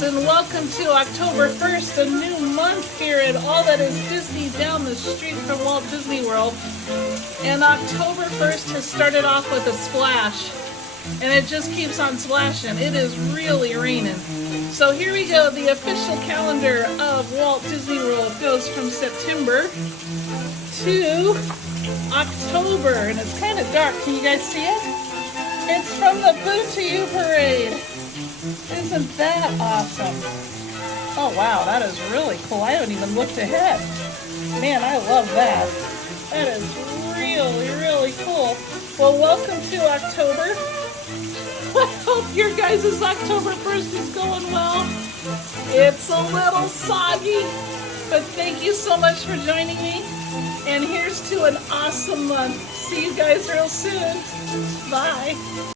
Yes, and welcome to October 1st, a new month here at All That Is Disney down the street from Walt Disney World. And October 1st has started off with a splash, and it just keeps on splashing. It is really raining. So here we go. The official calendar of Walt Disney World goes from September to October, and it's kind of dark. Can you guys see it? It's from the Boo to You Parade. Isn't that awesome? Oh wow, that is really cool. I haven't even looked ahead. Man, I love that. That is really, really cool. Well, welcome to October. I hope your guys' October 1st is going well. It's a little soggy, but thank you so much for joining me. And here's to an awesome month. See you guys real soon. Bye.